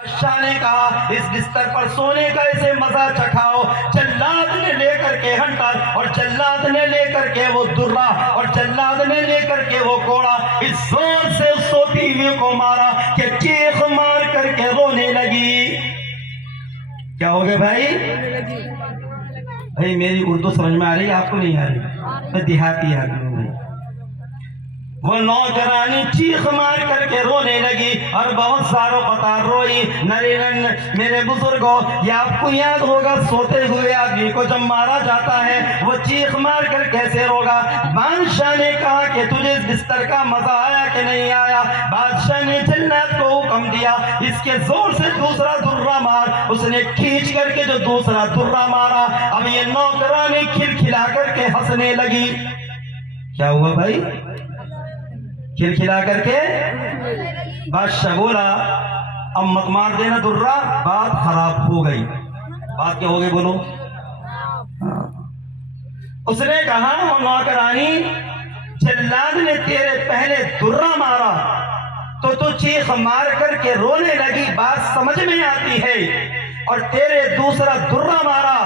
بادشاہ نے کہا اس بستر پر سونے کا اسے مزہ چکھاؤ۔ جلاد نے لے کر کے ہنٹر اور جلاد نے لے کر کے وہ درہ اور جلاد نے لے کر کے وہ کوڑا اس زور سے اس سوتی ہوئی کو مارا کہ چیخ مار کر کے رونے لگی۔ کیا ہو گئے بھائی؟ بھائی میری اردو سمجھ میں آ رہی ہے، آپ کو نہیں آ رہی؟ میں دیہاتی آدمی ہوں۔ وہ نوجرانی چیخ مار کر کے رونے لگی اور بہت ساروں قطار روئی۔ نرینن میرے بزرگوں، یہ آپ کو یاد ہوگا سوتے ہوئے آدمی کو جب مارا جاتا ہے وہ چیخ مار کر کیسے روگا۔ بادشاہ نے کہا کہ تجھے اس بستر کا مزہ آیا کہ نہیں آیا؟ بادشاہ نے جلاد کو حکم دیا اس کے زور سے دوسرا درہ مار۔ اس نے کھینچ کر کے جو دوسرا درہ مارا، اب یہ نوکرانی کھلکھلا کر کے ہنسنے لگی۔ کیا ہوا بھائی؟ کھلکھلا کر کے بادشاہ بولا اب مت مار دینا درہ، بات خراب ہو گئی۔ بات کیا ہو گئی بولو؟ اس نے کہا وہ نوکرانی جلاد نے تیرے پہلے درہ مارا تو چیخ مار کر کے رونے لگی، بات سمجھ میں آتی ہے، اور تیرے دوسرا درہ مارا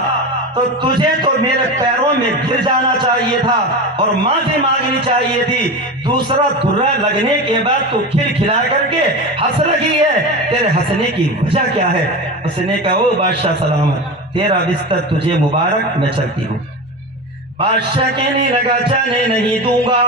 تو تجھے تو میرے پیروں میں گر جانا چاہیے تھا اور معافی مانگنی چاہیے تھی۔ دوسرا درہ لگنے کے بعد تو کھلکھلا کر کے ہنس رہی ہے، تیرے ہنسنے کی وجہ کیا ہے؟ اس نے کہا او بادشاہ سلامت، تیرا بستر تجھے مبارک، میں چلتی ہوں۔ بادشاہ کہنے لگا جانے نہیں دوں گا،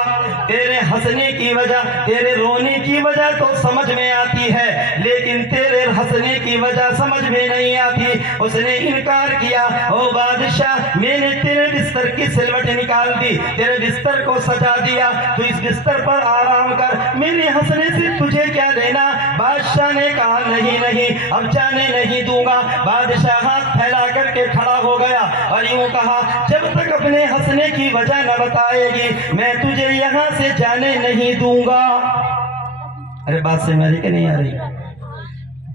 تیرے ہنسنے کی وجہ، تیرے رونے کی وجہ تو سمجھ میں آتی ہے لیکن تیرے ہنسنے کی وجہ سمجھ میں نہیں آتی۔ اس نے انکار کیا، او بادشاہ میں نے تیرے بستر کی سلوٹ نکال دی، تیرے بستر کو سجا دیا، تو اس بستر پر آرام کر، میرے ہنسنے سے تجھے کیا لینا؟ بادشاہ نے کہا نہیں نہیں اب جانے نہیں دوں گا۔ بادشاہ ہاتھ پھیلا کر کے کھڑا ہو گیا اور یوں کہا جب تک اپنے ہنسنے کی وجہ نہ بتائے گی میں تجھے یہاں سے جانے نہیں دوں گا۔ ارے بات سے میری کہ نہیں آ رہی؟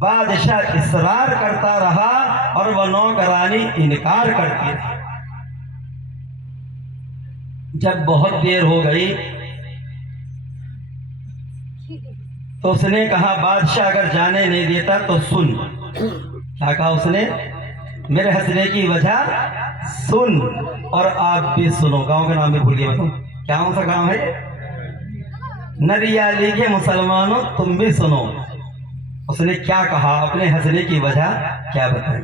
بادشاہ اصرار کرتا رہا اور وہ نوکرانی انکار کرتی رہی۔ جب بہت دیر ہو گئی تو اس نے کہا بادشاہ اگر جانے نہیں دیتا تو سن۔ کیا کہا اس نے؟ میرے ہنسنے کی وجہ سن اور آپ بھی سنو۔ گاؤں کا نام بھی بھول گیا، بتاؤ کیا کون سا گاؤں ہے؟ نریالی کے مسلمانوں تم بھی سنو۔ اس نے کیا کہا؟ اپنے ہنسنے کی وجہ کیا بتائی؟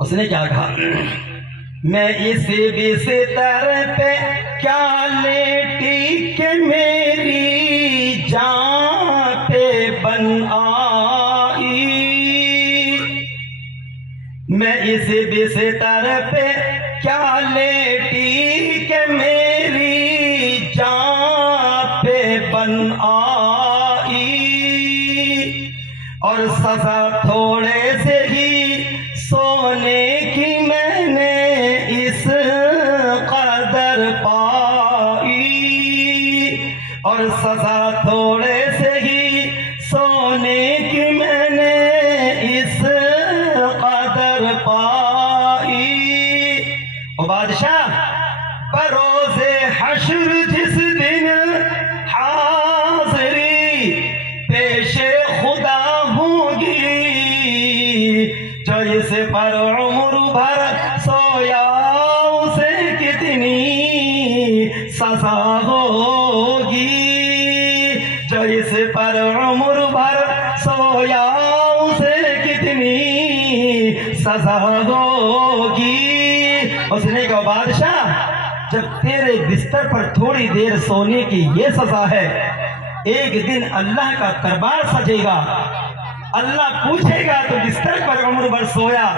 اس نے کیا کہا؟ میں اس بستر پہ کیا لیٹی کہ میری جان پہ بن آئی، میں اس بستر پہ کیا لیٹی کہ میری جان پہ بن آئی، اور سزا تھوڑے سے ہی سونے کی میں نے اس قدر پائی، اور سزا تھوڑے سے ہی سونے کی میں نے اس قدر پائی۔ او بادشاہ بروز حشر جس دن حاضری پیش خدا ہوگی، جو اس پر عمر بھر سویا اسے کتنی سزا ہوگی، جو اس پر عمر بھر سویا اسے کتنی سزا ہوگی۔ اس نے کہا بادشاہ جب تیرے بستر پر تھوڑی دیر سونے کی یہ سزا ہے، ایک دن اللہ کا دربار سجے گا، اللہ پوچھے گا تو بستر پر عمر بھر سویا،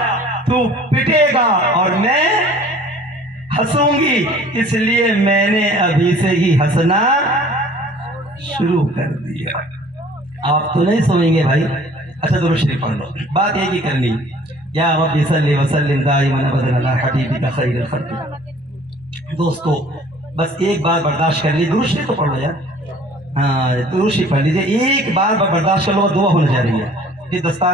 تو پٹے گا اور میں ہنسوں گی، اس لیے میں نے ابھی سے ہی ہنسنا شروع کر دیا۔ آپ تو نہیں سوئیں گے بھائی؟ اچھا درود شریف پڑھ لو۔ بات ایک ہی کرنی، یا رب صلی وسلم دائما ابدا علی حبیبک خیر الخلق۔ دوستو بس ایک بار برداشت کر لیجیے، درود شریف تو پڑھ لو یار، ہاں درود شریف پڑھ لیجیے، ایک بار برداشت کر لو، دعا ہونے جا رہی ہے۔ یہ دستار